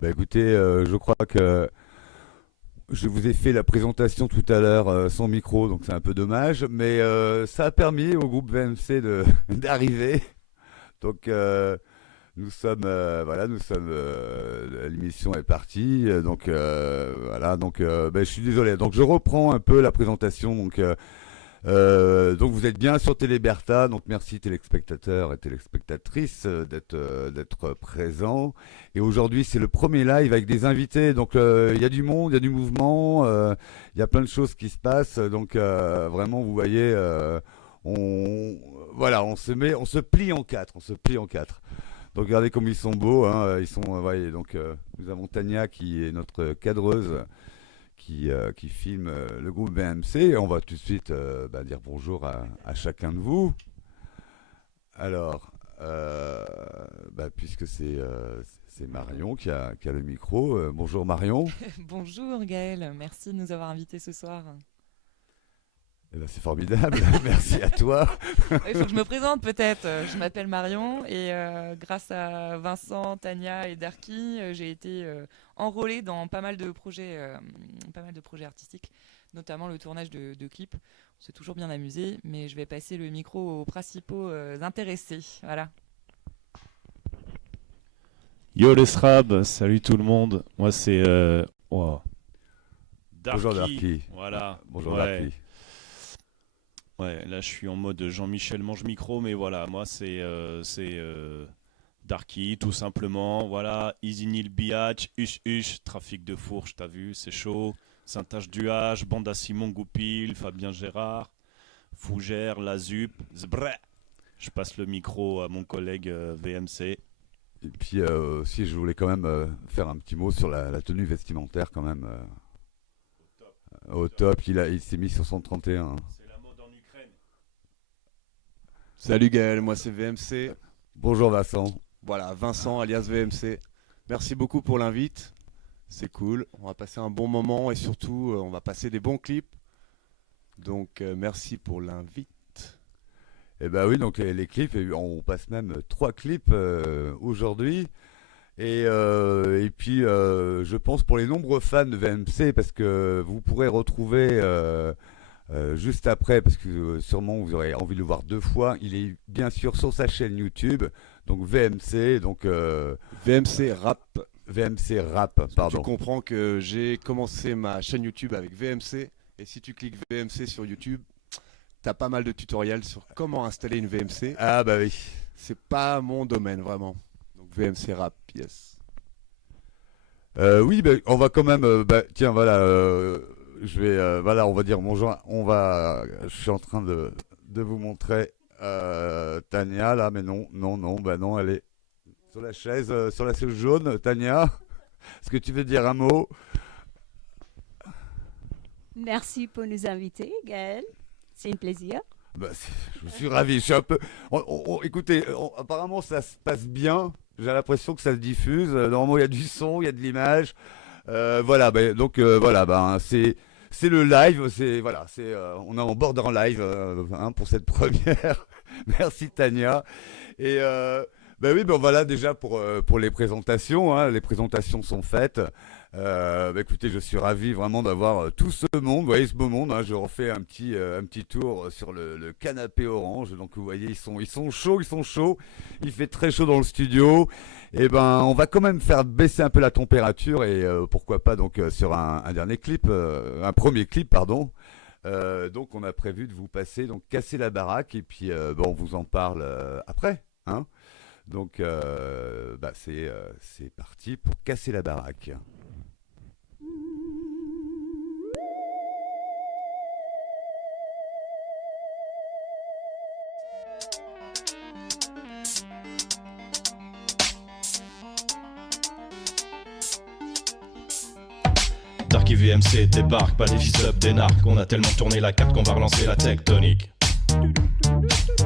Bah écoutez, je crois que je vous ai fait la présentation tout à l'heure sans micro, donc c'est un peu dommage, mais ça a permis au groupe VMC d'arriver. Donc l'émission est partie, voilà, je suis désolé. Donc je reprends un peu la présentation. Donc vous êtes bien sur Téléberta, donc merci téléspectateurs et téléspectatrices d'être présents. Et aujourd'hui c'est le premier live avec des invités, donc il y a du monde, il y a du mouvement, il y a plein de choses qui se passent. Donc vraiment vous voyez, on voilà, on se plie en quatre, on se plie en quatre. Donc regardez comme ils sont beaux, hein, ils sont, voyez, donc nous avons Tania qui est notre cadreuse qui filme le groupe VMC. Et on va tout de suite dire bonjour à chacun de vous. Alors, puisque c'est Marion qui a le micro. Bonjour Marion. Bonjour Gaël, merci de nous avoir invités ce soir. Eh ben, c'est formidable, merci à toi. Il faut que je me présente peut-être. Je m'appelle Marion et grâce à Vincent, Tania et Darky, j'ai été enrôlée dans pas mal de projets artistiques, notamment le tournage de clips. On s'est toujours bien amusé, mais je vais passer le micro aux principaux intéressés. Voilà. Yo les Srab, salut tout le monde. Moi c'est Darky. Bonjour Darky. Voilà. Bonjour ouais. Darky. Ouais, là je suis en mode Jean-Michel mange micro, mais voilà, moi c'est Darky tout simplement. Voilà, Easy Nil Biatch, Trafic de Fourche, t'as vu, c'est chaud. Saint-H-du-H, Banda Simon Goupil, Fabien Gérard, Fougère, Lazup, Zbré. Je passe le micro à mon collègue VMC. Et puis aussi je voulais quand même faire un petit mot sur la tenue vestimentaire quand même. Au top, il s'est mis sur son 31. Salut Gaël, moi c'est VMC. Bonjour Vincent. Voilà, Vincent alias VMC. Merci beaucoup pour l'invite. C'est cool. On va passer un bon moment et surtout on va passer des bons clips. Donc merci pour l'invite. Eh ben oui, donc les clips, on passe même 3 clips aujourd'hui. Et puis je pense pour les nombreux fans de VMC, parce que vous pourrez retrouver juste après, parce que sûrement vous aurez envie de le voir 2 fois. Il est bien sûr sur sa chaîne YouTube, donc VMC, donc VMC Rap. VMC Rap, pardon. Tu comprends que j'ai commencé ma chaîne YouTube avec VMC, et si tu cliques VMC sur YouTube, t'as pas mal de tutoriels sur comment installer une VMC. Ah bah oui. C'est pas mon domaine vraiment. Donc VMC Rap, yes. Oui, on va quand même. Tiens, voilà. Je vais, voilà, on va dire bonjour. Je suis en train de vous montrer Tania là, mais non, elle est sur la chaise jaune. Tania, est-ce que tu veux dire un mot? Merci pour nous inviter, Gaël. C'est un plaisir. Bah, je suis ravi. Je suis un peu. Écoutez, apparemment ça se passe bien. J'ai l'impression que ça se diffuse. Normalement, il y a du son, il y a de l'image. Voilà. Donc voilà. C'est le live. On est en bord en live pour cette première. Merci Tania. Et oui, voilà déjà pour les présentations. Hein. Les présentations sont faites. Écoutez, je suis ravi vraiment d'avoir tout ce monde. Vous voyez ce beau monde. Hein. Je refais un petit tour sur le canapé orange. Donc vous voyez, ils sont chauds. Il fait très chaud dans le studio. Et on va quand même faire baisser un peu la température et pourquoi pas donc sur un dernier clip, un premier clip, pardon. Donc on a prévu de vous passer donc casser la baraque et puis on vous en parle après. Hein. Donc c'est parti pour casser la baraque. Darky VMC débarque, pas des fils up, des narcs. On a tellement tourné la carte qu'on va relancer la tectonique.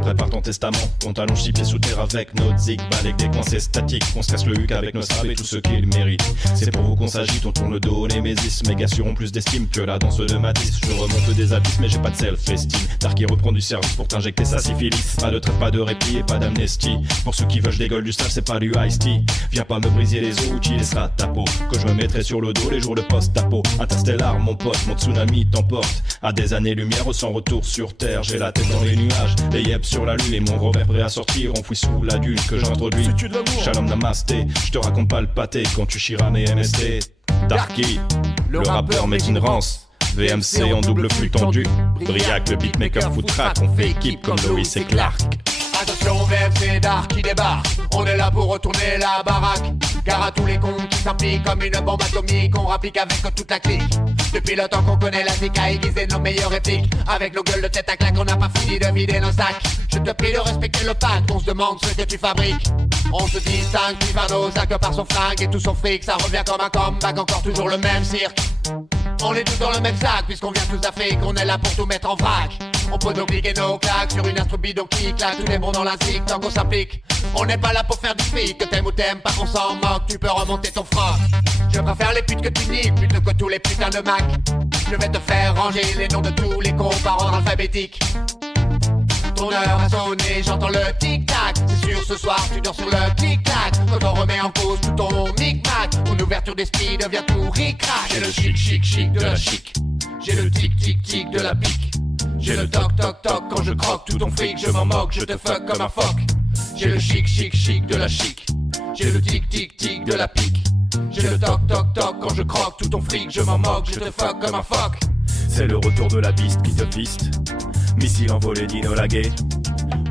Prépare ton testament, on t'allonge 6 pieds sous terre avec notre zig. Balèque des coins c'est statique, on se casse le huc avec nos sables et tout ce qu'ils méritent. C'est pour vous qu'on s'agite, on tourne le dos aux Némésis. Mes gars auront plus d'estime que la danse de Matisse. Je remonte des abysses mais j'ai pas de self-esteem. Darky reprend du service pour t'injecter sa syphilis. Pas de traite, pas de répit et pas d'amnestie. Pour ceux qui veulent je dégueule du stage, c'est pas du Ice-T. Viens pas me briser les os ou tu laisseras ta peau. Que je me mettrai sur le dos les jours de post-apo. Interstellar mon pote, mon tsunami t'emporte. À des années-lumière sans retour sur terre. J'ai la tête dans les nuages, les yep sur la lune et mon revers prêt à sortir, enfoui sous la dune que j'introduis. Shalom namasté, je te raconte pas le pâté quand tu chieras mes MST. Darky, le rappeur met une rance. VMC en double flux tendu. Briac, le beatmaker foot track, on fait équipe comme Loïs et Clark. Attention, VMC Dark qui débarque. On est là pour retourner la baraque. Gare à tous les cons qui s'impliquent comme une bombe atomique. On rapplique avec toute la clique. Depuis le temps qu'on connaît la zik à aiguiser nos meilleures répliques. Avec nos gueules de tête à claque, on n'a pas fini de vider nos sacs. Je te prie de respecter le pacte, on se demande ce que tu fabriques. On se distingue plus par nos sacs que par son flingue et tout son fric. Ça revient comme un comeback, encore toujours le même cirque. On est tous dans le même sac puisqu'on vient tous d'Afrique. On est là pour tout mettre en vrac. On peut donc cliquer nos claques sur une instru bidon qui claque. Tout est bon dans la zik tant qu'on s'implique. On n'est pas là pour faire du fric. Que t'aimes ou t'aimes pas qu'on s'en moque. Tu peux remonter ton froc. Je préfère les putes que tu niques plutôt que tous les putains de Mac. Je vais te faire ranger les noms de tous les cons par ordre alphabétique. Ton heure a sonné, j'entends le tic-tac. C'est sûr ce soir tu dors sur le clic-clac. Quand on remet en cause tout ton mic-mac, ton ouverture d'esprit devient tout ric-rac. J'ai le chic de la chic. J'ai le tic-tic-tic de la pique. J'ai le toc-toc-toc quand je croque tout ton fric. Je m'en moque, je te fuck comme un phoque. J'ai le chic de la chic. J'ai le tic-tic-tic de la pique. J'ai le toc-toc-toc quand je croque tout ton fric. Je m'en moque, je te fuck comme un phoque. C'est le retour de la piste qui te piste. Missile envolé, dino lagué.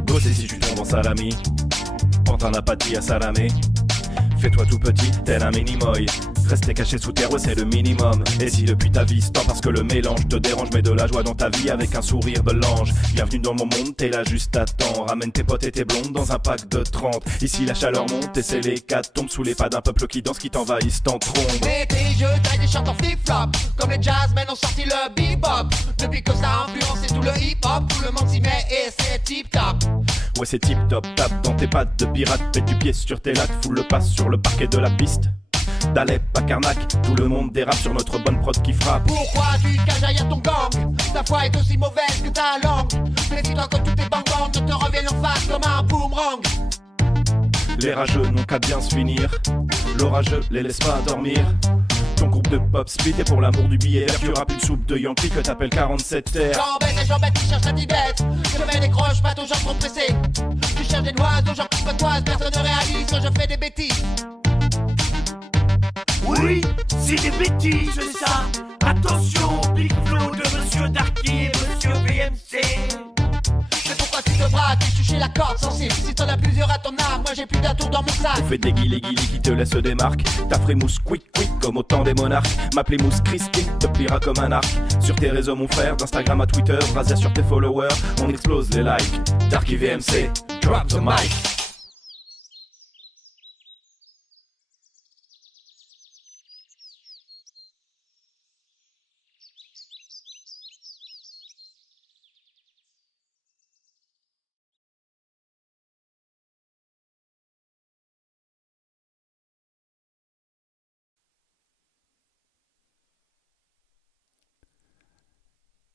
Bosser si tu tombes en salami. Pantin apathie à salamé. Fais-toi tout petit, tel un mini-moy. Rester caché sous terre, ouais, c'est le minimum. Et si depuis ta vie, c'est tant parce que le mélange te dérange, mets de la joie dans ta vie avec un sourire de l'ange. Bienvenue dans mon monde, t'es là juste à temps. Ramène tes potes et tes blondes dans un pack de 30. Ici la chaleur monte et c'est l'hécatombe sous les pas d'un peuple qui danse, qui t'envahissent, t'en trombe. L'été, je taille des chants en flip-flop. Comme les jazzmen ont sorti le bebop. Depuis que ça a influencé tout le hip-hop, tout le monde s'y met et c'est tip-top. Ouais, c'est tip-top, tape dans tes pattes de pirate. Mets du pied sur tes lattes, foule le passe sur le parquet de la piste. D'Alep à Karnak, tout le monde dérape sur notre bonne prod qui frappe. Pourquoi tu te caches derrière ton gang? Ta foi est aussi mauvaise que ta langue. Méfie-toi que tous tes bang-bang ne te reviennent en face comme un boomerang. Les rageux n'ont qu'à bien se finir. L'orageux les laisse pas dormir. Ton groupe de pop split est pour l'amour du billet. Tu rappes une soupe de Yankee que t'appelles 47 terres. Jambette qui cherche la tibette. Je mets des croches, pas aux gens trop pressés. Tu cherches des noises, aux gens qui patoisent. Personne ne réalise que je fais des bêtises. Oui, c'est des bêtises, c'est ça. Attention au big flow de Monsieur Darky et Monsieur VMC. C'est pourquoi tu te braques et tu chez la corde sensible. Si t'en as plusieurs à ton arme, moi j'ai plus d'un tour dans mon sac. On fait des guilis qui te laissent des marques. Ta frémousse quick comme au temps des monarques. M'appeler Mousse Christine te pliera comme un arc. Sur tes réseaux mon frère, d'Instagram à Twitter, Razia sur tes followers, on explose les likes. Darky VMC, drop the mic.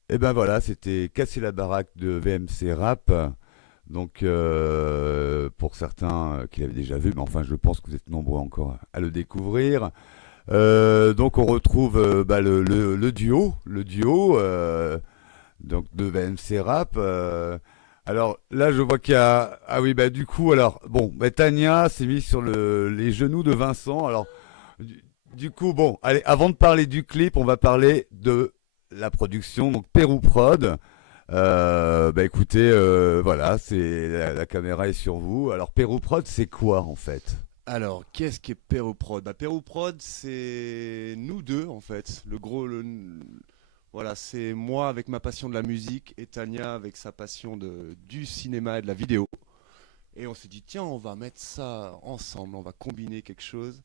Et ben voilà, c'était Casser la baraque de VMC Rap. Donc pour certains qui l'avaient déjà vu, mais enfin je pense que vous êtes nombreux encore à le découvrir. Donc on retrouve le duo donc de VMC Rap. Alors là je vois qu'il y a ah oui bah du coup alors bon bah, Tania s'est mise sur les genoux de Vincent. Alors du coup bon allez avant de parler du clip on va parler de la production donc Pérou Prod. Bah écoutez, voilà, la caméra est sur vous. Alors Pérou Prod, c'est quoi en fait? Alors, qu'est-ce qu'est Pérou Prod? Pérou Prod, c'est nous deux en fait. Voilà, c'est moi avec ma passion de la musique et Tania avec sa passion du cinéma et de la vidéo. Et on s'est dit, tiens, on va mettre ça ensemble, on va combiner quelque chose.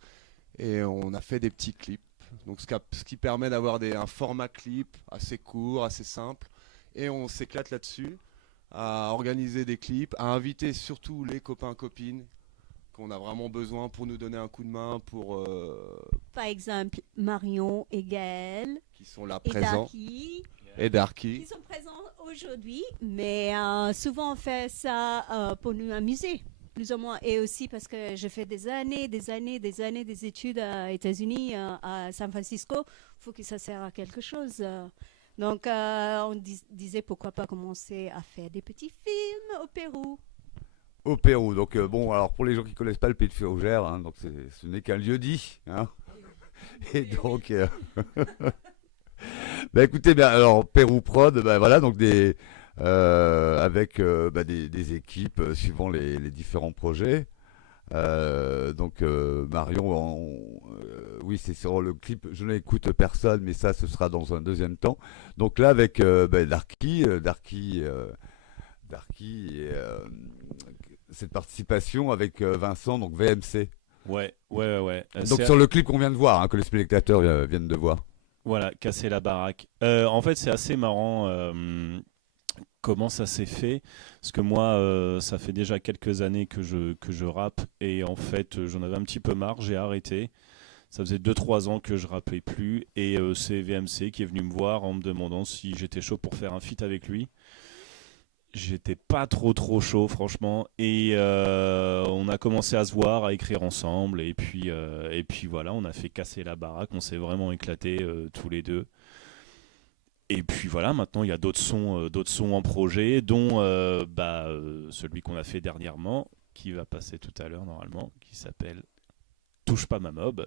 Et on a fait des petits clips. Donc, ce qui permet d'avoir un format clip assez court, assez simple. Et on s'éclate là-dessus, à organiser des clips, à inviter surtout les copains-copines qu'on a vraiment besoin pour nous donner un coup de main, Par exemple, Marion et Gaël qui sont là et présents. Darky, Et Darky. qui sont présents aujourd'hui, mais souvent on fait ça pour nous amuser, plus ou moins. Et aussi parce que je fais des années des études aux États-Unis, à San Francisco. Il faut que ça sert à quelque chose. Donc, on disait pourquoi pas commencer à faire des petits films au Pérou. Au Pérou. Donc bon, alors pour les gens qui connaissent pas le pays de Fougères, hein, donc ce n'est qu'un lieu dit. Hein. Et donc, bah écoutez, bien alors Pérou Prod, bah voilà, donc avec des équipes suivant les différents projets. Donc Marion, oui c'est sur le clip, je n'écoute personne, mais ça ce sera dans un deuxième temps. Donc là avec Darky et cette participation avec Vincent, donc VMC. Ouais. Donc sur le clip qu'on vient de voir, hein, que les spectateurs viennent de voir. Voilà, casser la baraque. En fait, c'est assez marrant comment ça s'est fait. Parce que moi, ça fait déjà quelques années que je rappe. Et en fait, j'en avais un petit peu marre, j'ai arrêté. Ça faisait 2-3 ans que je rappais plus. Et c'est VMC qui est venu me voir en me demandant si j'étais chaud pour faire un feat avec lui. J'étais pas trop chaud franchement et on a commencé à se voir, à écrire ensemble et puis voilà, on a fait casser la baraque, on s'est vraiment éclatés tous les deux. Et puis voilà, maintenant il y a d'autres sons en projet, dont celui qu'on a fait dernièrement, qui va passer tout à l'heure normalement, qui s'appelle Touche pas ma mob.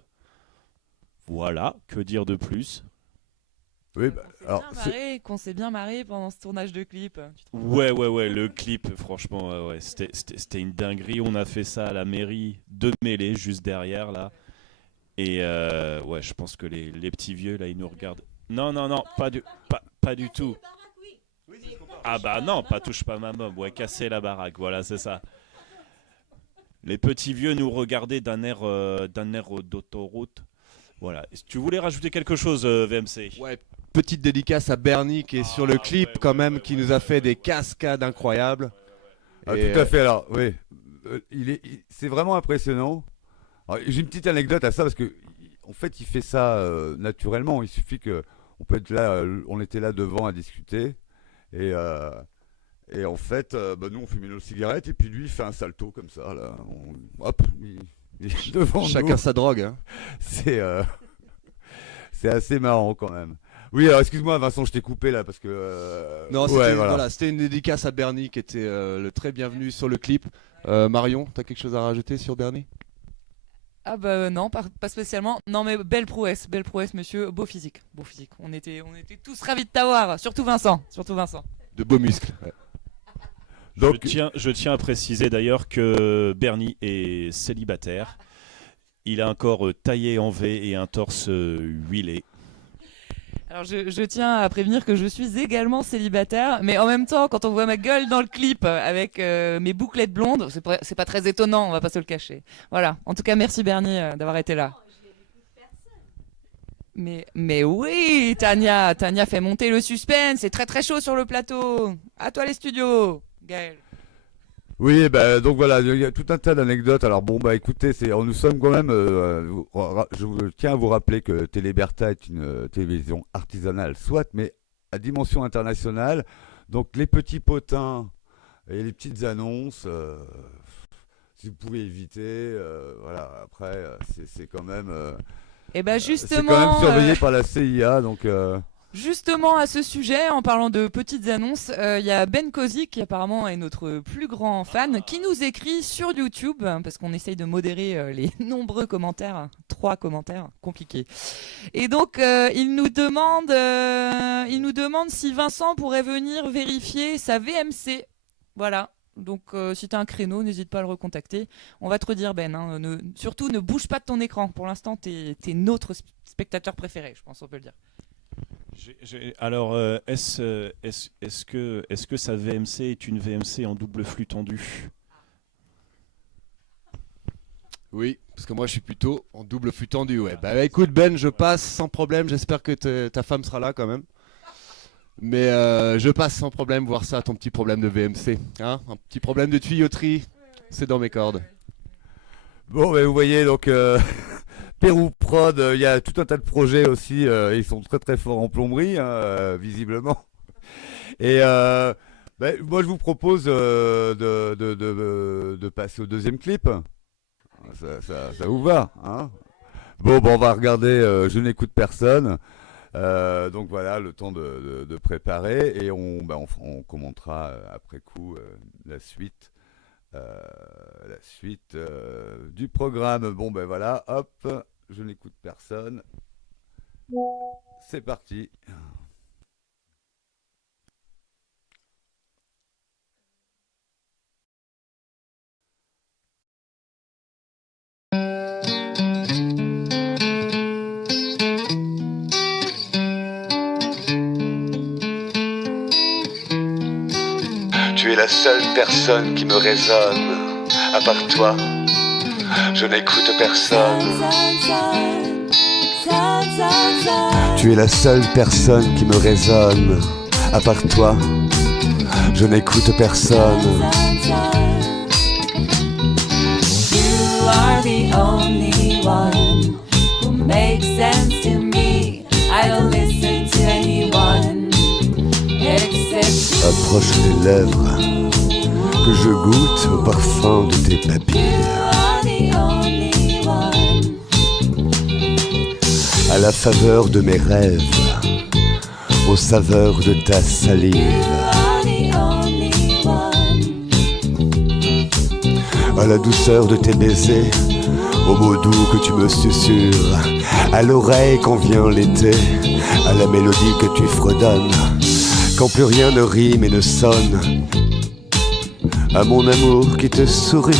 Voilà, que dire de plus? Oui, bah, alors, Qu'on s'est bien marré pendant ce tournage de clip. Ouais, le clip, franchement, ouais, c'était une dinguerie. On a fait ça à la mairie de Mêlée, juste derrière, là. Et ouais, je pense que les petits vieux, là, ils nous regardent. Non, pas du tout. Ah bah non, pas touche pas ma mob, ouais, casser la baraque, voilà, c'est ça. Les petits vieux nous regardaient d'un air d'autoroute. Voilà. Est-ce que tu voulais rajouter quelque chose, VMC? Ouais, petite dédicace à Bernie qui est sur le clip quand même, qui nous a fait des cascades incroyables. tout à fait. Alors, oui, c'est vraiment impressionnant. Alors, j'ai une petite anecdote à ça parce que, en fait, il fait ça naturellement. Il suffit que on était là devant à discuter et en fait, nous on fumait nos cigarettes et puis lui il fait un salto comme ça là. Hop, il est devant nous. Chacun sa drogue. Hein. C'est assez marrant quand même. Oui, alors excuse-moi Vincent, je t'ai coupé là parce que... Non, c'était une dédicace à Bernie qui était le très bienvenu sur le clip. Marion, t'as quelque chose à rajouter sur Bernie? Ah bah non, pas spécialement. Non mais belle prouesse monsieur, beau physique. On était tous ravis de t'avoir, surtout Vincent. De beaux muscles. Ouais. Donc... Je tiens à préciser d'ailleurs que Bernie est célibataire. Il a un corps taillé en V et un torse huilé. Alors je tiens à prévenir que je suis également célibataire, mais en même temps, quand on voit ma gueule dans le clip avec mes bouclettes blondes, c'est pas très étonnant, on va pas se le cacher. Voilà. En tout cas, merci Bernie d'avoir été là. Mais oui, Tania fait monter le suspense, c'est très chaud sur le plateau. À toi les studios, Gaël. Oui, donc voilà, il y a tout un tas d'anecdotes. Alors bon, écoutez, nous sommes quand même. Je tiens à vous rappeler que Téléberta est une télévision artisanale, soit, mais à dimension internationale. Donc les petits potins et les petites annonces, si vous pouvez éviter, voilà. Après, c'est quand même, Et ben c'est quand même justement, surveillé par la CIA, donc. justement à ce sujet, en parlant de petites annonces, il y a Ben Kozik, qui apparemment est notre plus grand fan, qui nous écrit sur YouTube, parce qu'on essaye de modérer les nombreux commentaires, 3 commentaires, compliqués. Et donc il nous demande si Vincent pourrait venir vérifier sa VMC. Voilà. Donc si tu as un créneau, n'hésite pas à le recontacter. On va te redire, Ben, hein, surtout ne bouge pas de ton écran. Pour l'instant, t'es notre spectateur préféré, je pense on peut le dire. Alors, est-ce que sa VMC est une VMC en double flux tendu? Oui, parce que moi je suis plutôt en double flux tendu, ouais. Bah écoute Ben, je passe sans problème, j'espère que ta femme sera là quand même. Mais je passe sans problème voir ça, ton petit problème de VMC. Hein, un petit problème de tuyauterie, c'est dans mes cordes. Bon, vous voyez, donc Pérou Prod, il y a tout un tas de projets aussi. Ils sont très très forts en plomberie, hein, visiblement. Et moi, je vous propose de passer au deuxième clip. Ça vous va, hein? Bon, on va regarder Je n'écoute personne. Donc voilà, le temps de préparer et on commentera après coup la suite du programme. Bon ben voilà, hop, Je n'écoute personne. C'est parti. Tu es la seule personne qui me résonne. À part toi, je n'écoute personne. Tu es la seule personne qui me résonne. À part toi, je n'écoute personne. You are the only one who makes sense to me. I don't listen to anyone except you. Approche les lèvres, que je goûte au parfum de tes papilles. You are the only one. À la faveur de mes rêves, aux saveurs de ta salive. You are the only one. À la douceur de tes baisers, aux mots doux que tu me susurres, à l'oreille quand vient l'été, à la mélodie que tu fredonnes, quand plus rien ne rime et ne sonne, à mon amour qui te sourit,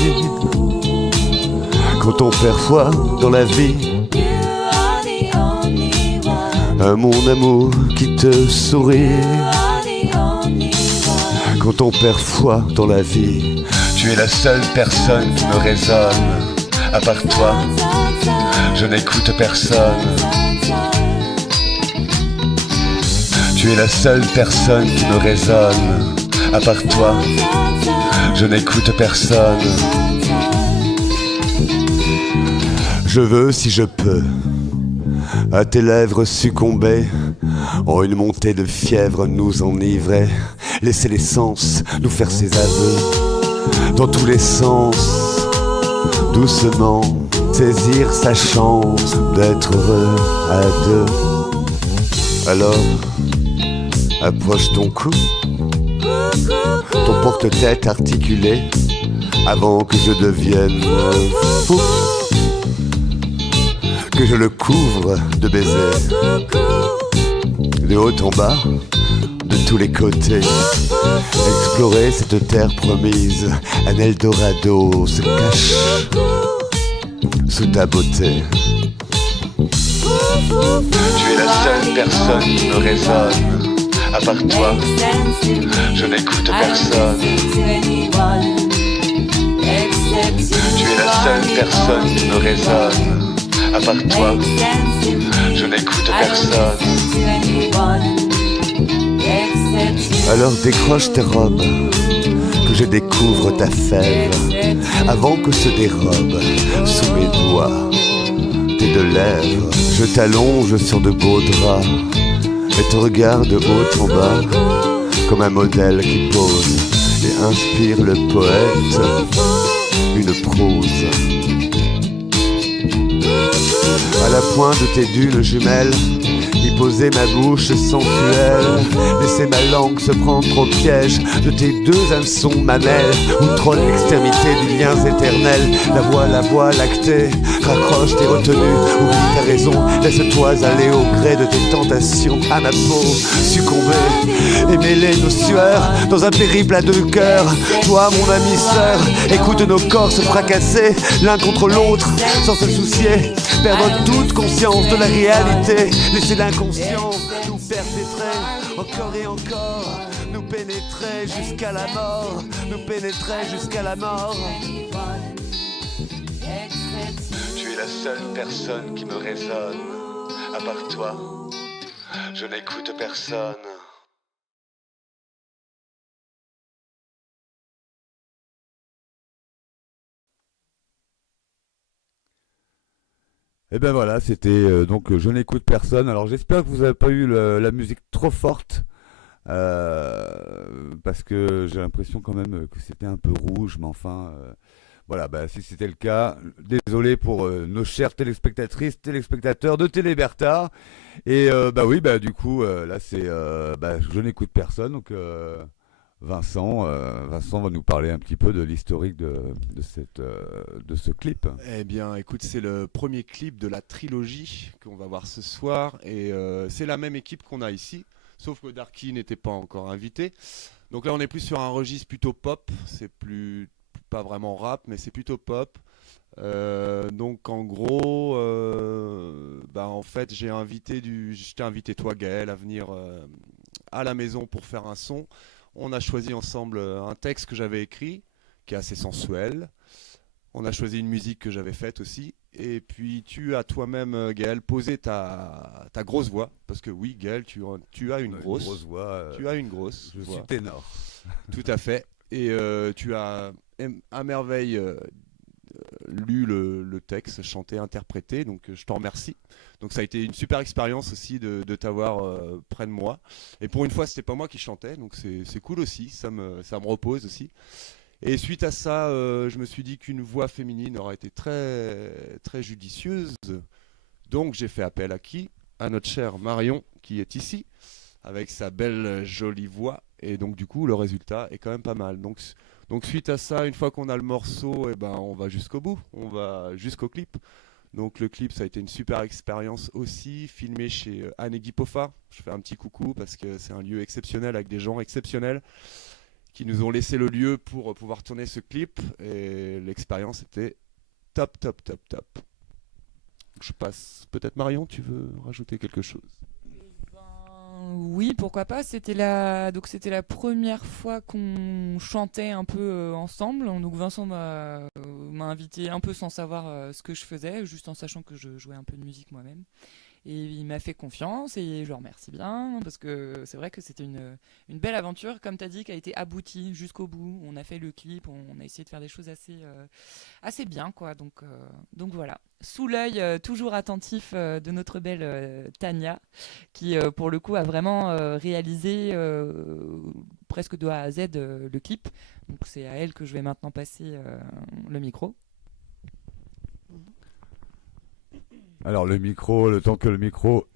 quand on perd foi dans la vie, You are the only one. à mon amour qui te sourit, You are the only one. quand on perd foi dans la vie. Tu es la seule personne qui me résonne. À part toi, je n'écoute personne. Tu es la seule personne qui me résonne. À part toi, je n'écoute personne. Je veux, si je peux, à tes lèvres succomber, en une montée de fièvre nous enivrer, laisser les sens nous faire ses aveux, dans tous les sens, doucement, saisir sa chance d'être heureux à deux. Alors, approche ton cou, ton porte-tête articulé, avant que je devienne fou, que je le couvre de baisers, de haut en bas, de tous les côtés, explorer cette terre promise, un Eldorado se cache sous ta beauté. Tu es la seule personne qui me résonne. À part toi, je n'écoute personne. Tu es la seule personne qui me résonne. À part toi, je n'écoute personne. Alors décroche tes robes, que je découvre ta fève, avant que se dérobe sous mes doigts tes deux lèvres. Je t'allonge sur de beaux draps, et te regarde de haut en bas, comme un modèle qui pose et inspire le poète une prose. À la pointe de tes dunes jumelles, y poser ma bouche sensuelle, laisser ma langue se prendre au piège de tes deux hameçons mamelles, outre l'extrémité des liens éternels. La voie lactée, raccroche tes retenues, oublie ta raison, laisse-toi aller au gré de tes tentations. À ma peau, succomber et mêler nos sueurs dans un périple à deux cœurs. Toi, mon ami sœur, écoute nos corps se fracasser l'un contre l'autre, sans se soucier, perdre toute conscience de la réalité, laisser l'inconscient nous perpétrer encore et encore, nous pénétrer jusqu'à la mort, nous pénétrer jusqu'à la mort. Tu es la seule personne qui me résonne, à part toi, je n'écoute personne. Et ben voilà, c'était donc Je n'écoute personne. Alors j'espère que vous n'avez pas eu la musique trop forte, parce que j'ai l'impression quand même que c'était un peu rouge, mais enfin, voilà, bah, si c'était le cas, désolé pour nos chères téléspectatrices, téléspectateurs de Téléberta. Et bah oui, bah du coup, là c'est bah, Je n'écoute personne, donc Vincent va nous parler un petit peu de l'historique de ce clip. Eh bien, écoute, c'est le premier clip de la trilogie qu'on va voir ce soir. Et c'est la même équipe qu'on a ici, sauf que Darky n'était pas encore invité. Donc là, on est plus sur un registre plutôt pop. C'est plus pas vraiment rap, mais c'est plutôt pop. Donc en gros, bah, en fait, je t'ai invité toi, Gaël, à venir à la maison pour faire un son. On a choisi ensemble un texte que j'avais écrit, qui est assez sensuel. On a choisi une musique que j'avais faite aussi. Et puis tu as toi-même, Gaël, posé ta grosse voix. Parce que oui, Gaël, tu as une grosse voix. Tu as une grosse Je voix. suis ténor. Tout à fait. Et tu as à merveille lu le texte, chanté, interprété. Donc je t'en remercie. Donc ça a été une super expérience aussi de t'avoir près de moi. Et pour une fois, c'était pas moi qui chantais, donc c'est cool aussi, ça me repose aussi. Et suite à ça, je me suis dit qu'une voix féminine aurait été très, très judicieuse. Donc j'ai fait appel à qui? À notre chère Marion, qui est ici, avec sa belle, jolie voix. Et donc du coup, le résultat est quand même pas mal. Donc suite à ça, une fois qu'on a le morceau, eh ben, on va jusqu'au bout, on va jusqu'au clip. Donc le clip, ça a été une super expérience aussi, filmé chez Anne et Guy Poffa. Je fais un petit coucou parce que c'est un lieu exceptionnel avec des gens exceptionnels qui nous ont laissé le lieu pour pouvoir tourner ce clip. Et l'expérience était top, top, top, top. Je passe, peut-être Marion, tu veux rajouter quelque chose? Oui, pourquoi pas. C'était la première fois qu'on chantait un peu ensemble. Donc Vincent m'a invité un peu sans savoir ce que je faisais, juste en sachant que je jouais un peu de musique moi-même. Et il m'a fait confiance et je le remercie bien parce que c'est vrai que c'était une belle aventure, comme tu as dit, qui a été aboutie jusqu'au bout. On a fait le clip, on a essayé de faire des choses assez bien, quoi. Donc voilà. Sous l'œil toujours attentif de notre belle Tania, qui pour le coup a vraiment réalisé presque de A à Z le clip. Donc c'est à elle que je vais maintenant passer le micro. Alors le micro, le temps que le micro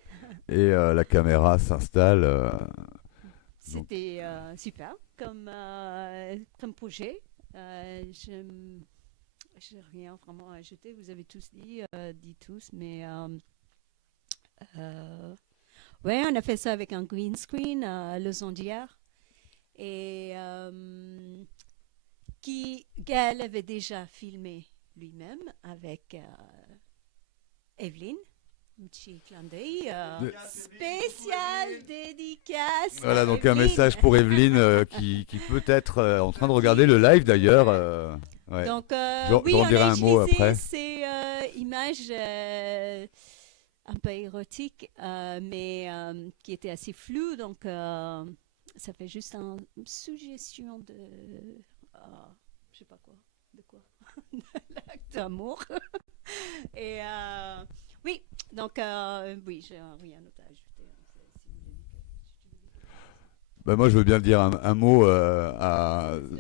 et la caméra s'installent. C'était super comme projet. Je n'ai rien vraiment à ajouter. Vous avez tous dit tous, mais ouais, on a fait ça avec un green screen à Los Angeles et qui Gaël avait déjà filmé lui-même avec Evelyne. Un petit clin d'œil spécial dédicace. Voilà, donc un Evelyne. message pour Evelyne qui peut être en train de regarder le live d'ailleurs. Ouais. Donc, oui, on dirait un mot après. Ces images un peu érotiques, mais qui étaient assez floues. Donc, ça fait juste une suggestion de. Je sais pas quoi. De quoi l'acte d'amour. Et oui, donc, oui, j'ai rien d'autre à ajouter. Si vous voulez Bah, moi, je veux bien dire un mot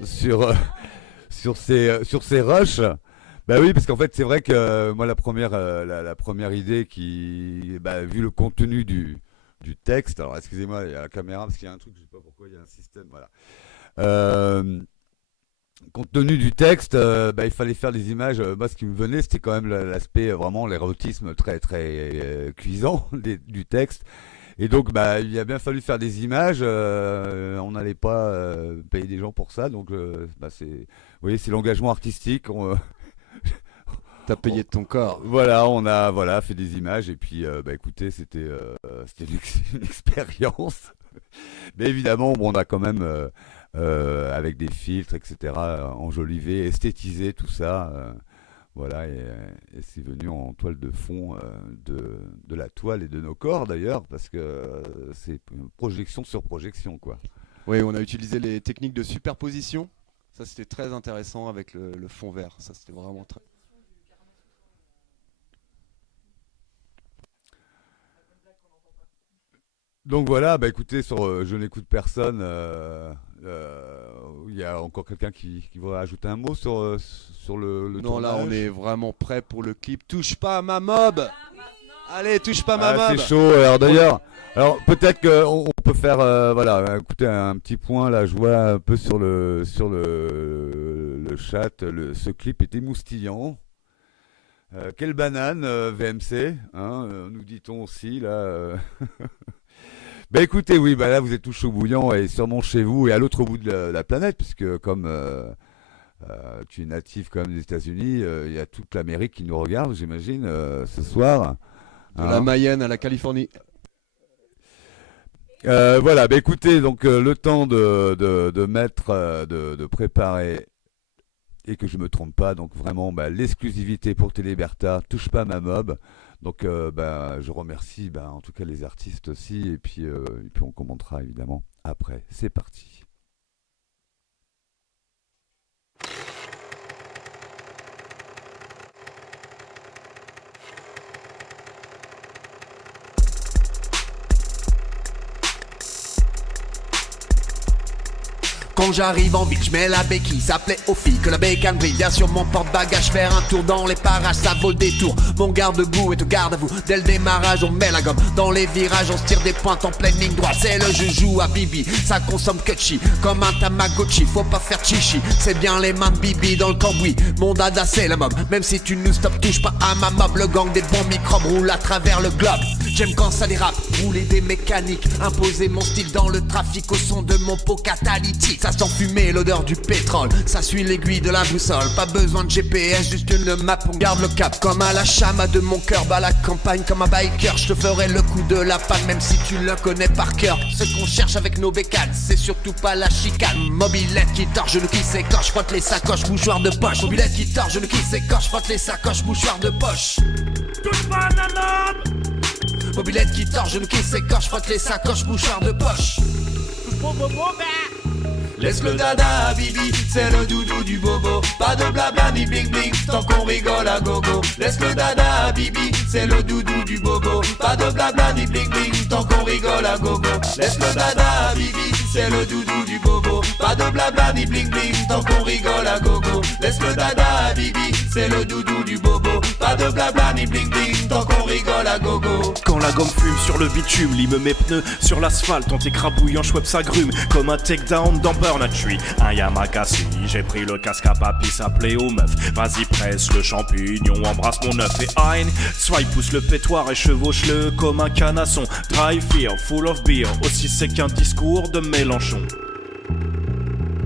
sur ces rushs. Bah oui, parce qu'en fait, c'est vrai que moi, la première idée vu le contenu du texte, alors excusez-moi, il y a la caméra, parce qu'il y a un truc, je sais pas pourquoi, il y a un système, voilà. Compte tenu du texte, il fallait faire des images. Moi, ce qui me venait, c'était quand même l'aspect vraiment l'érotisme très très cuisant du texte. Et donc, il a bien fallu faire des images. On n'allait pas payer des gens pour ça. Donc, vous voyez, c'est l'engagement artistique. T'as payé de ton corps. Voilà, on a fait des images. Et puis, écoutez, c'était une expérience. Mais évidemment, on a quand même, avec des filtres, etc., enjolivé, esthétisé tout ça. Voilà, et c'est venu en toile de fond de la toile et de nos corps d'ailleurs, parce que c'est projection sur projection, quoi. Oui, on a utilisé les techniques de superposition. Ça, c'était très intéressant avec le fond vert. Ça, c'était vraiment très... Donc voilà, écoutez, sur Je n'écoute personne, il y a encore quelqu'un qui voudrait ajouter un mot sur le Non, tournage. là, on est vraiment prêt pour le clip. Touche pas à ma mob. Allez, touche pas à ma mob. C'est chaud. Alors peut-être qu'on peut faire, écoutez, un petit point là. Je vois un peu sur le chat. Ce clip est émoustillant. Quelle banane, VMC, hein, nous dit-on aussi là. Écoutez, oui, là vous êtes tous chaud bouillant et sûrement chez vous et à l'autre bout de la planète, puisque comme tu es natif quand même des États-Unis, il y a toute l'Amérique qui nous regarde, j'imagine, ce soir. De la Mayenne à la Californie. Voilà, écoutez, donc le temps de mettre, de préparer et que je me trompe pas, donc vraiment l'exclusivité pour Téléberta, touche pas à ma mob. Donc je remercie en tout cas les artistes aussi, et puis on commentera évidemment après. C'est parti. Quand j'arrive en ville, je mets la béquille, ça plaît aux filles que la bécane brille. Viens sur mon porte-bagages, faire un tour dans les parages, ça vaut le détour. Mon garde-boue est au garde à vous, dès le démarrage on met la gomme. Dans les virages on se tire des pointes en pleine ligne droite. C'est le je joue à Bibi, ça consomme Kutchi comme un Tamagotchi, faut pas faire chichi. C'est bien les mains de Bibi dans le cambouis, mon dada c'est la mob. Même si tu nous stops, touche pas à ma mob. Le gang des bons microbes roule à travers le globe. J'aime quand ça dérape, rouler des mécaniques, imposer mon style dans le trafic au son de mon pot catalytique. Ça sent fumer l'odeur du pétrole, ça suit l'aiguille de la boussole. Pas besoin de GPS, juste une map, on garde le cap. Comme à la chama de mon cœur, bas la campagne comme un biker. Je te ferai le coup de la panne, même si tu le connais par cœur. Ce qu'on cherche avec nos bécanes, c'est surtout pas la chicane. Mobilette qui tord, genou qui s'écorche, frotte les sacoches, mouchoirs de poche. Mobilette qui tord, genou qui s'écorche, frotte les sacoches, mouchoirs de poche. Touche pas à la mob. Mobilette qui tord, genou qui s'écorche, frotte les sacoches, mouchoirs de poche. Touche pas bobo, Laisse le dada, Bibi, c'est le doudou du bobo. Pas de blabla ni bling bling, tant qu'on rigole à gogo. Laisse le dada, Bibi, c'est le doudou du bobo. Pas de blabla ni bling bling, tant qu'on rigole à gogo. Laisse le dada, Bibi, c'est le doudou du bobo. Pas de blabla ni bling bling, tant qu'on rigole à gogo. Laisse le dada, Bibi, c'est le doudou du bobo. Pas de blabla ni bling bling, tant qu'on rigole à gogo. Quand la gomme fume sur le bitume, lime mes pneus sur l'asphalte, en t'écrabouillant, je s'agrume comme un takedown dans Burnout. Je suis un Yamakasi, j'ai pris le casque à papy, ça plaît aux meufs. Vas-y presse le champignon, embrasse mon œuf. Et Hein, Swipe pousse le pétoire et chevauche-le comme un canasson. Dry fear, full of beer, aussi c'est qu'un discours de Mélenchon.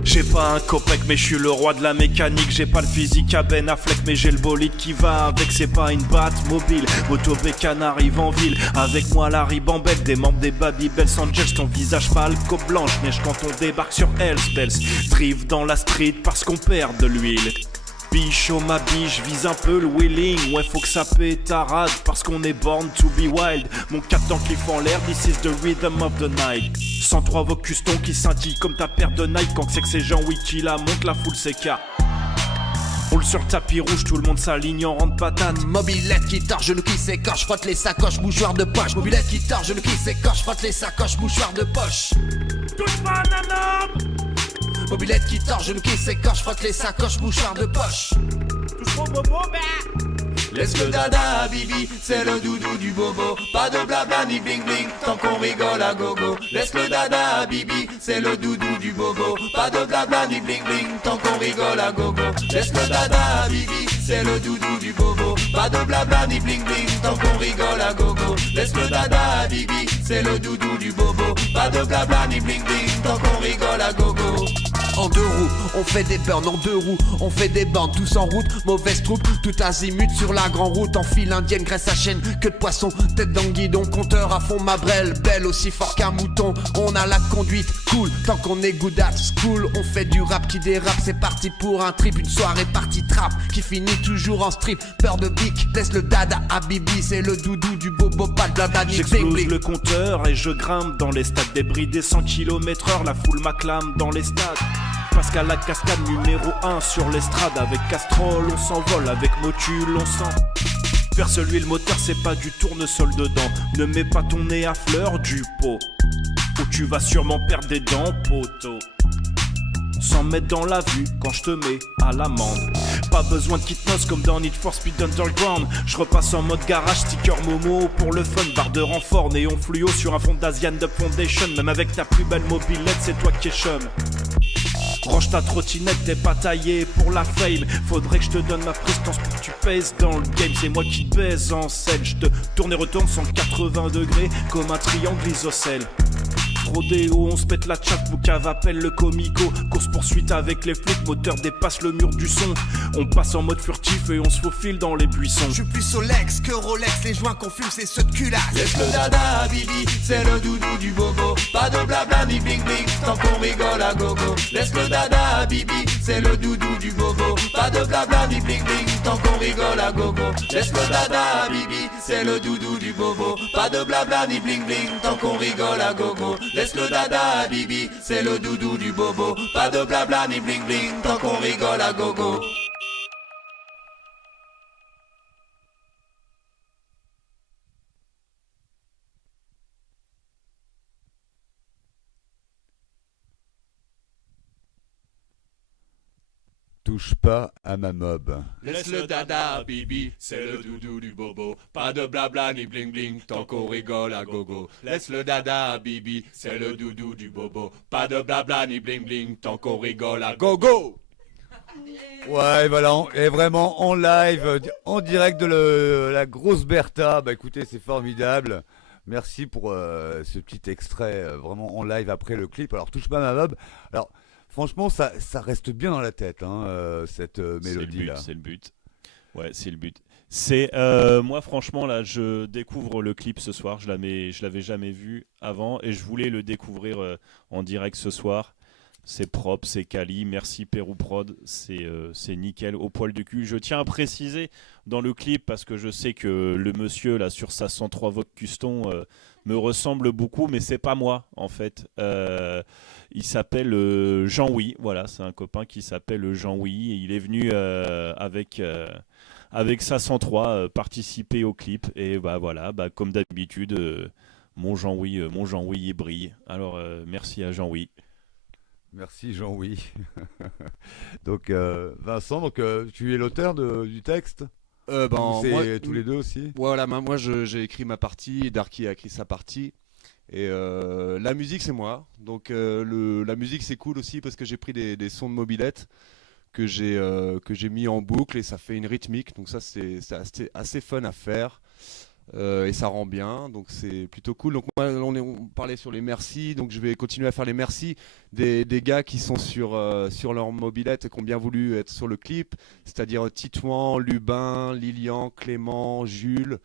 J'ai pas un copec mais je suis le roi de la mécanique. J'ai pas le physique à Ben Affleck mais j'ai le bolide qui va avec. C'est pas une batte mobile, moto bécane arrive en ville. Avec moi la ribambelle, des membres des Babybel Angels. Ton visage pâle, coupe blanche, neige quand on débarque sur Hells Bells. Drive dans la street parce qu'on perd de l'huile. Bichot ma biche, vise un peu le wheeling. Ouais faut que ça pétarade parce qu'on est born to be wild. Mon 4 temps cliff en l'air, this is the rhythm of the night. 103 vos custons qui scintillent comme ta paire de Nike. Quand c'est que ces gens oui qui la montent, la foule s'écarte. On le roule sur le tapis rouge, tout le monde s'aligne en rang de patate. Mobilette qui tord, genou qui s'écorche, frotte les sacoches, mouchoirs de poche. Mobilette qui tord, genou qui s'écorche, frotte les sacoches, mouchoirs de poche. Touche pas un homme. Mobilette qui tord, genou qui s'écorche, frotte les sacoches, mouchoirs de poche. Touche mon bobo, bah. Laisse le dada, Bibi, c'est le doudou du bobo. Pas de blabla ni bling bling, tant qu'on rigole à gogo. Laisse le dada, Bibi, c'est le doudou du bobo. Pas de blabla ni bling bling, tant qu'on rigole à gogo. Laisse le dada, Bibi, c'est le doudou du bobo. Pas de blabla ni bling bling, tant qu'on rigole à gogo. Laisse le dada, Bibi, c'est le doudou du bobo. Pas de blabla ni bling bling, tant qu'on rigole à gogo. En deux roues, on fait des burns, en deux roues, on fait des bandes, tous en route, mauvaise troupe, tout azimut sur la grande route, en file indienne, graisse à chaîne, queue de poisson, tête dans le guidon, compteur à fond, Mabrel, belle aussi fort qu'un mouton, on a la conduite, cool, tant qu'on est good at school, on fait du rap qui dérape, c'est parti pour un trip, une soirée partie trap, qui finit toujours en strip, peur de bic, laisse le dada à Bibi, c'est le doudou du bobo, pas de blabla ni bling J'explose bling. le compteur et je grimpe dans les stades débridés 100 km/h, la foule m'acclame dans les stades. Pascal la cascade numéro 1 sur l'estrade. Avec Castrol on s'envole, avec Motul on sent. Faire celui le moteur c'est pas du tournesol dedans. Ne mets pas ton nez à fleur du pot, ou tu vas sûrement perdre des dents poteau. Sans mettre dans la vue quand je te mets à l'amende. Pas besoin de kitnos comme dans Need for Speed Underground. Je repasse en mode garage, sticker Momo pour le fun. Barre de renfort, néon fluo sur un fond d'Asian de Foundation. Même avec ta plus belle mobilette, c'est toi qui es chum. Range ta trottinette, t'es pas taillé pour la fame. Faudrait que je te donne ma prestance pour que tu pèses dans le game. C'est moi qui baise en scène. Je te tourne et retourne 180 degrés comme un triangle isocèle. Rodéo, on se pète la chatte, Boucave appelle le comico. Course poursuite avec les flics, moteur dépasse le mur du son. On passe en mode furtif et on se faufile dans les buissons. Je suis plus Solex que Rolex, les joints qu'on fume c'est ceux de culasse. Laisse le dada, Bibi, c'est le doudou du bobo. Pas de blabla ni bling bling, tant qu'on rigole à gogo. Laisse le dada, Bibi, c'est le doudou du bobo. Pas de blabla ni bling bling, tant qu'on rigole à gogo. Laisse le dada, Bibi, c'est le doudou du bobo. Pas de blabla ni bling bling, tant qu'on rigole à gogo. Laisse le dada, Bibi, c'est le doudou du bobo. Pas de blabla ni bling bling, tant qu'on rigole à gogo. Touche pas à ma mob. Laisse le dada, Bibi, c'est le doudou du bobo. Pas de blabla ni bling bling, tant qu'on rigole à gogo. Laisse le dada, Bibi, c'est le doudou du bobo. Pas de blabla ni bling bling, tant qu'on rigole à gogo. Ouais, voilà, et vraiment en live, en direct de la grosse Bertha. Bah écoutez, c'est formidable. Merci pour ce petit extrait, vraiment en live après le clip. Alors, touche pas à ma mob. Alors, franchement, ça reste bien dans la tête, hein, cette mélodie-là. C'est le but. Ouais, c'est le but. Moi, franchement, là, je découvre le clip ce soir. Je l'avais jamais vu avant et je voulais le découvrir en direct ce soir. C'est propre, c'est quali. Merci Pérou Prod, c'est nickel, au poil du cul. Je tiens à préciser dans le clip parce que je sais que le monsieur là sur sa 103 Vogue Custom me ressemble beaucoup, mais c'est pas moi en fait. Il s'appelle Jean-Oui, voilà, c'est un copain qui s'appelle Jean-Oui et il est venu avec sa 103 participer au clip et bah voilà, bah, comme d'habitude, mon Jean-Oui il brille. Alors merci à Jean-Oui. Merci Jean-Oui. Donc Vincent, donc, tu es l'auteur du texte Ben, c'est moi, tous les deux aussi. Voilà, moi j'ai écrit ma partie, Darky a écrit sa partie. Et la musique c'est moi. Donc la musique c'est cool aussi parce que j'ai pris des sons de mobilette que j'ai mis en boucle et ça fait une rythmique. Donc ça c'est assez fun à faire. Et ça rend bien, donc c'est plutôt cool. Donc moi, on parlait sur les merci, donc je vais continuer à faire les merci des gars qui sont sur leur mobilette et qui ont bien voulu être sur le clip, c'est-à-dire Titouan, Lubin, Lilian, Clément, Jules.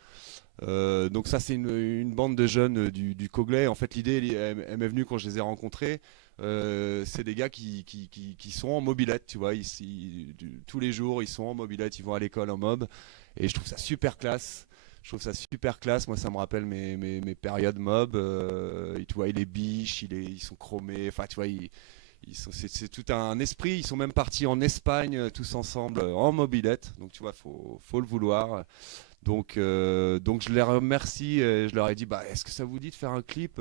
Donc ça c'est une bande de jeunes du Coglay. En fait l'idée elle m'est venue quand je les ai rencontrés. C'est des gars qui sont en mobilette, tu vois, tous les jours ils sont en mobilette, ils vont à l'école en mob et je trouve ça super classe. Moi ça me rappelle mes périodes mob. Tu vois, il est biche, ils sont chromés. Enfin, tu vois, C'est tout un esprit. Ils sont même partis en Espagne tous ensemble en mobilette. Donc tu vois, faut le vouloir. Donc je les remercie. Je leur ai dit, est-ce que ça vous dit de faire un clip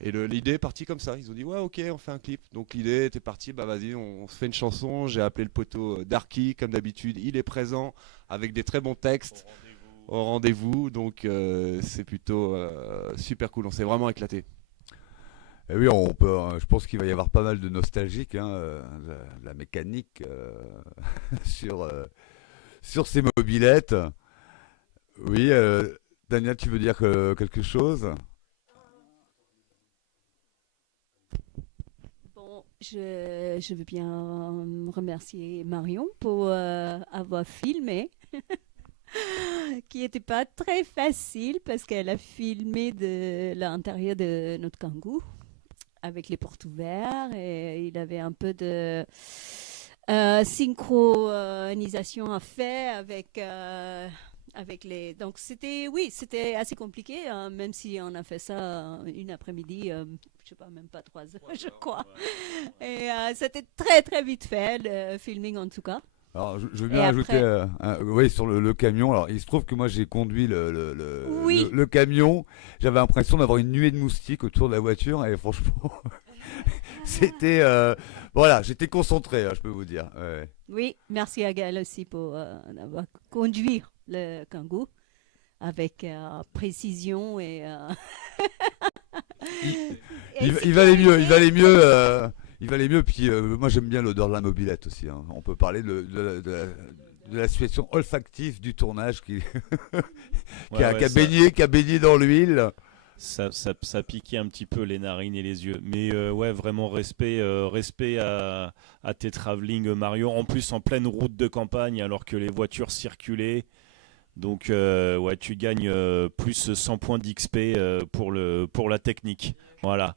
Et l'idée est partie comme ça. Ils ont dit, ouais, ok, on fait un clip. Donc l'idée était partie, vas-y, on se fait une chanson. J'ai appelé le poteau Darky, comme d'habitude. Il est présent avec des très bons textes au rendez-vous. Donc c'est plutôt super cool. On s'est vraiment éclaté. Et oui, on peut. Je pense qu'il va y avoir pas mal de nostalgique, hein, la mécanique sur ces mobilettes. Oui, Daniel, tu veux dire quelque chose? Bon, je veux bien remercier Marion pour avoir filmé, qui n'était pas très facile parce qu'elle a filmé de l'intérieur de notre Kangoo avec les portes ouvertes et il avait un peu de synchronisation à faire avec les... Donc c'était assez compliqué, hein, même si on a fait ça une après-midi, je sais pas, même pas 3 heures, je crois. Et c'était très très vite fait, le filming en tout cas. Alors, je veux bien ajouter, oui, sur le camion. Alors, il se trouve que moi, j'ai conduit le camion. J'avais l'impression d'avoir une nuée de moustiques autour de la voiture. Et franchement, c'était... voilà, j'étais concentré, hein, je peux vous dire. Ouais. Oui, merci à Gaël aussi pour avoir conduit le Kangoo avec précision et... Il valait mieux, il valait mieux... Il valait mieux, puis moi j'aime bien l'odeur de la mobilette aussi. Hein. On peut parler de la situation olfactive du tournage qui a baigné dans l'huile. Ça piquait un petit peu les narines et les yeux. Mais ouais, vraiment respect à tes travelling, Marion. En plus, en pleine route de campagne, alors que les voitures circulaient. Donc, ouais, tu gagnes plus 100 points d'XP pour la technique. Voilà.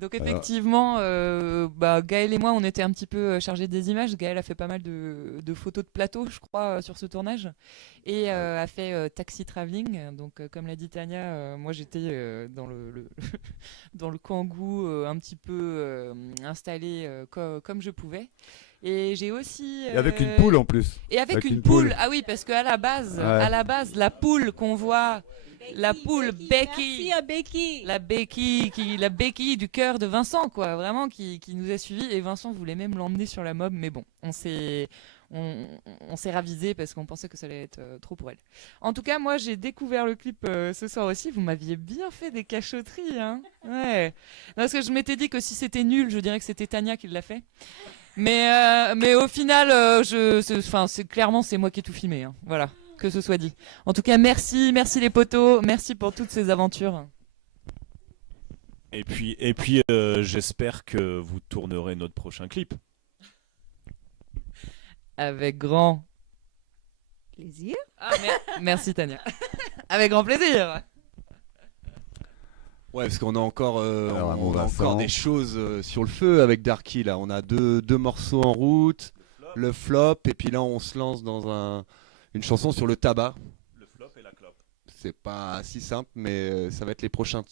Donc effectivement, Gaël et moi, on était un petit peu chargés des images. Gaël a fait pas mal de photos de plateau, je crois, sur ce tournage, et a fait taxi travelling. Donc, comme l'a dit Tania, moi j'étais dans dans le Kangoo, un petit peu installé comme je pouvais. Et j'ai aussi. Et avec une poule en plus. Et avec une poule. Ah oui, parce qu'à la base, la poule qu'on voit. La poule Becky, merci à Becky. la Becky du cœur de Vincent, quoi, vraiment qui nous a suivis. Et Vincent voulait même l'emmener sur la mob, mais bon, on s'est ravisé parce qu'on pensait que ça allait être trop pour elle. En tout cas, moi j'ai découvert le clip ce soir aussi. Vous m'aviez bien fait des cachotteries, hein. Ouais. Non, parce que je m'étais dit que si c'était nul, je dirais que c'était Tania qui l'a fait. Mais au final, clairement c'est moi qui ai tout filmé, hein. Voilà. Que ce soit dit. En tout cas, merci les potos, merci pour toutes ces aventures. Et puis j'espère que vous tournerez notre prochain clip. Avec grand plaisir. Merci Tania. Avec grand plaisir. Ouais, parce qu'on a encore, des choses sur le feu avec Darky. Là, on a deux morceaux en route, le flop, et puis là, on se lance dans une chanson sur le tabac. Le flop et la clope. C'est pas si simple, mais ça va être les prochains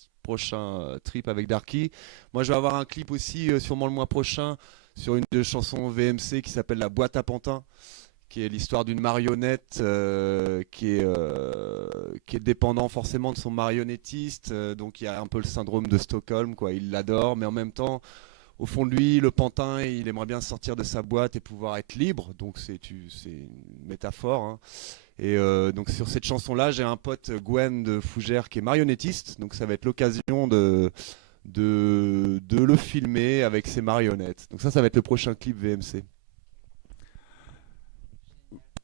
trips avec Darky. Moi, je vais avoir un clip aussi, sûrement le mois prochain, sur une de chansons VMC qui s'appelle La Boîte à Pantin, qui est l'histoire d'une marionnette qui est dépendant forcément de son marionnettiste. Donc, il y a un peu le syndrome de Stockholm, quoi. Il l'adore, mais en même temps, au fond de lui, le pantin, il aimerait bien sortir de sa boîte et pouvoir être libre. Donc c'est une métaphore. Hein. Et donc sur cette chanson-là, j'ai un pote, Gwen de Fougères, qui est marionnettiste. Donc ça va être l'occasion de le filmer avec ses marionnettes. Donc ça va être le prochain clip VMC.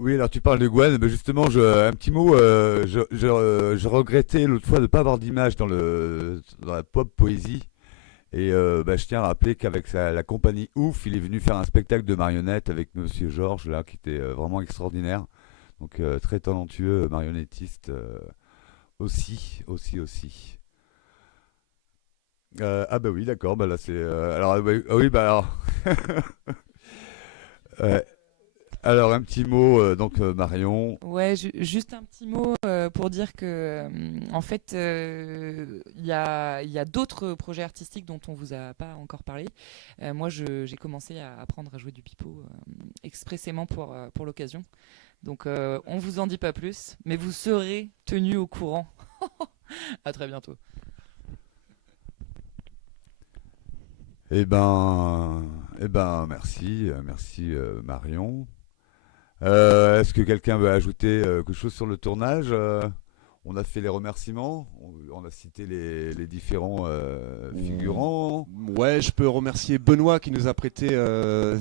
Oui, alors tu parles de Gwen, mais justement, un petit mot, je regrettais l'autre fois de ne pas avoir d'image dans la pop poésie. Et je tiens à rappeler qu'avec la compagnie Ouf, il est venu faire un spectacle de marionnettes avec Monsieur Georges, là, qui était vraiment extraordinaire. Donc très talentueux, marionnettiste aussi. Ah bah oui, d'accord, bah là c'est... alors, oui, bah alors... Alors, un petit mot, Marion. Ouais, juste un petit mot pour dire que, en fait, il y a d'autres projets artistiques dont on vous a pas encore parlé. Moi, j'ai commencé à apprendre à jouer du pipeau expressément pour l'occasion. Donc, on vous en dit pas plus, mais vous serez tenus au courant. À très bientôt. Merci, Marion. Est-ce que quelqu'un veut ajouter quelque chose sur le tournage? On a fait les remerciements, on a cité les différents figurants. Ouais, je peux remercier Benoît qui nous a prêté 2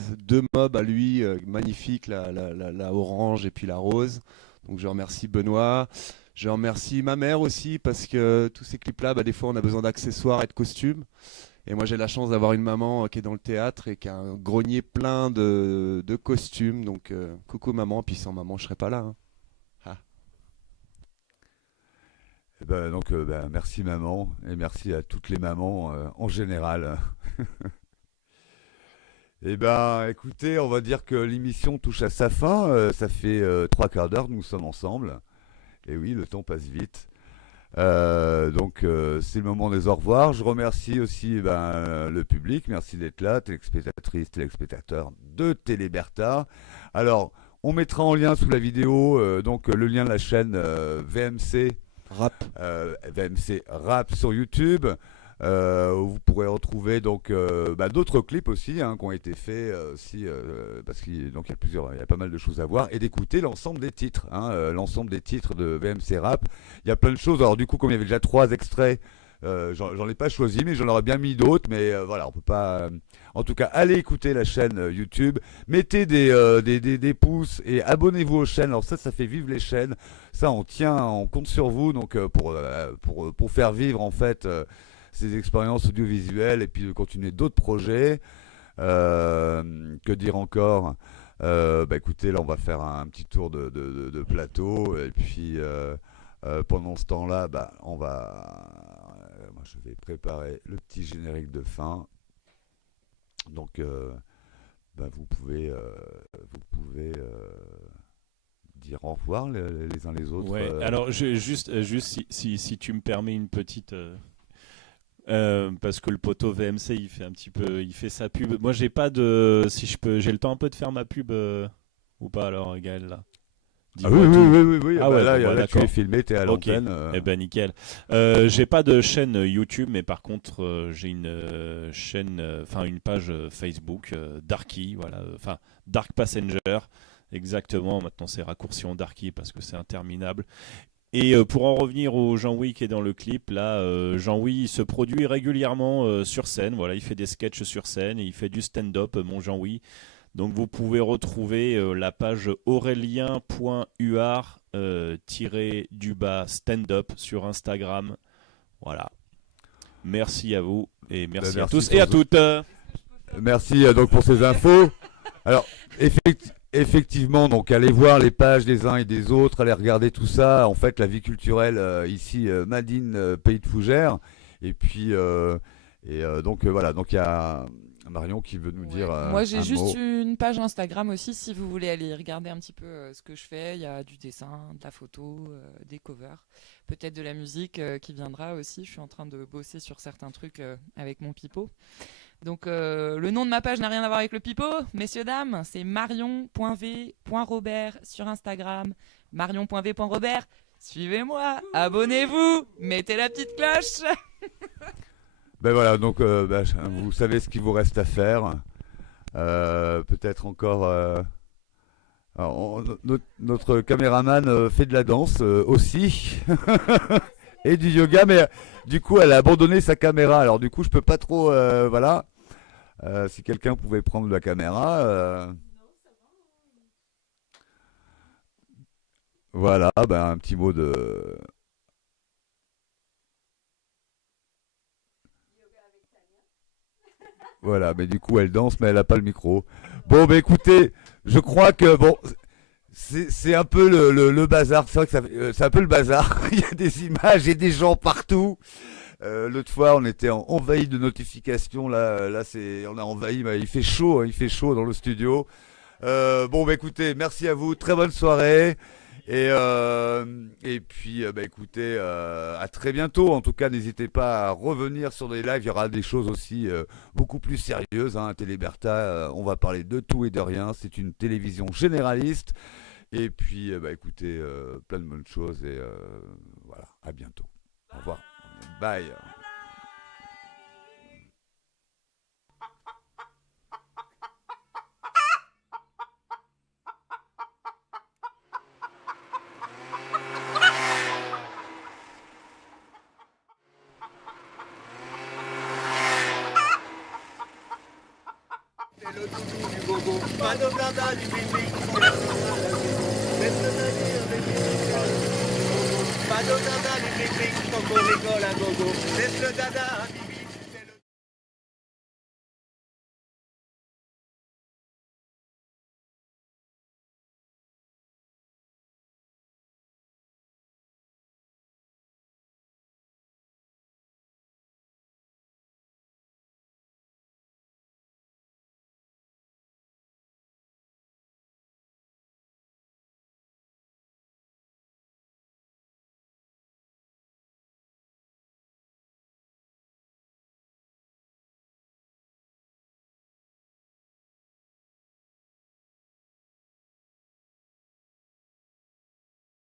mobs à lui, magnifiques, la orange et puis la rose. Donc je remercie Benoît. Je remercie ma mère aussi parce que tous ces clips-là, des fois on a besoin d'accessoires et de costumes. Et moi j'ai la chance d'avoir une maman qui est dans le théâtre et qui a un grenier plein de costumes. Donc coucou maman, puis sans maman je serais pas là. Hein. Merci maman et merci à toutes les mamans en général. Écoutez, on va dire que l'émission touche à sa fin. Ça fait 3/4 d'heure que nous sommes ensemble. Et oui, le temps passe vite. C'est le moment des au revoir. Je remercie aussi le public. Merci d'être là, téléspectatrices, téléspectateurs de Téléberta. Alors, on mettra en lien sous la vidéo le lien de la chaîne VMC Rap sur YouTube. Où vous pourrez retrouver d'autres clips aussi qui ont été faits parce qu'il y a pas mal de choses à voir et d'écouter l'ensemble des titres, l'ensemble des titres de VMC Rap. Il y a plein de choses. Alors du coup, comme il y avait déjà 3 extraits, j'en ai pas choisi, mais j'en aurais bien mis d'autres. Mais voilà, on peut pas. En tout cas, allez écouter la chaîne YouTube, mettez des pouces et abonnez-vous aux chaînes. Alors ça fait vivre les chaînes. Ça, on compte sur vous pour faire vivre en fait. Ces expériences audiovisuelles et puis de continuer d'autres projets. Que dire encore? Écoutez, là on va faire un petit tour de plateau et puis pendant ce temps-là, moi je vais préparer le petit générique de fin. Donc vous pouvez dire au revoir les uns les autres. Ouais. Alors juste si tu me permets une petite. Parce que le poteau VMC il fait sa pub. Moi j'ai pas de. Si je peux, j'ai le temps un peu de faire ma pub ou pas alors Gaël là. Oui. Ah là tu es filmé, t'es à l'antenne. Eh ben nickel. J'ai pas de chaîne YouTube, mais par contre j'ai une chaîne, une page Facebook Darky, voilà, Dark Passenger, exactement. Maintenant c'est raccourci en Darky parce que c'est interminable. Et pour en revenir au Jean-Louis qui est dans le clip, là, Jean-Louis il se produit régulièrement sur scène. Voilà, il fait des sketchs sur scène et il fait du stand-up, mon Jean-Louis. Donc vous pouvez retrouver la page aurélien.huard _stand-up sur Instagram. Voilà. Merci à vous et merci à tous et à toutes. Merci pour ces infos. Alors, effectivement, donc allez voir les pages des uns et des autres, allez regarder tout ça. En fait, la vie culturelle ici, Madine, pays de Fougères. Et puis, voilà. Donc il y a Marion qui veut nous dire. Moi, j'ai juste mot. une page Instagram aussi, si vous voulez aller regarder un petit peu ce que je fais. Il y a du dessin, de la photo, des covers, peut-être de la musique qui viendra aussi. Je suis en train de bosser sur certains trucs avec mon pipeau. Donc le nom de ma page n'a rien à voir avec le pipeau, messieurs dames, c'est marion.v.robert sur Instagram, marion.v.robert. Suivez-moi, abonnez-vous, mettez la petite cloche. Voilà, donc vous savez ce qu'il vous reste à faire. Peut-être encore. Notre caméraman fait de la danse aussi. Et du yoga, mais du coup elle a abandonné sa caméra, alors du coup je peux pas trop, voilà. Si quelqu'un pouvait prendre la caméra, voilà, un petit mot de. Voilà, mais du coup elle danse, mais elle a pas le micro. Bon, écoutez, je crois que c'est un peu le bazar. C'est vrai que c'est un peu le bazar. Il y a des images et des gens partout. L'autre fois, on était envahi de notifications. Là, on a envahi. Il fait chaud dans le studio. Bon, bah écoutez, merci à vous, très bonne soirée. Et puis, bah écoutez, à très bientôt. En tout cas, n'hésitez pas à revenir sur des lives. Il y aura des choses aussi beaucoup plus sérieuses. Hein. Téléberta, on va parler de tout et de rien. C'est une télévision généraliste. Et puis, bah écoutez, plein de bonnes choses. Et voilà, à bientôt. Au revoir. Bye. Pas de blabla du bling-bling. Laisse le navire, pas de blabla du bling-bling. Quand on rigole à gogo, laisse le dada.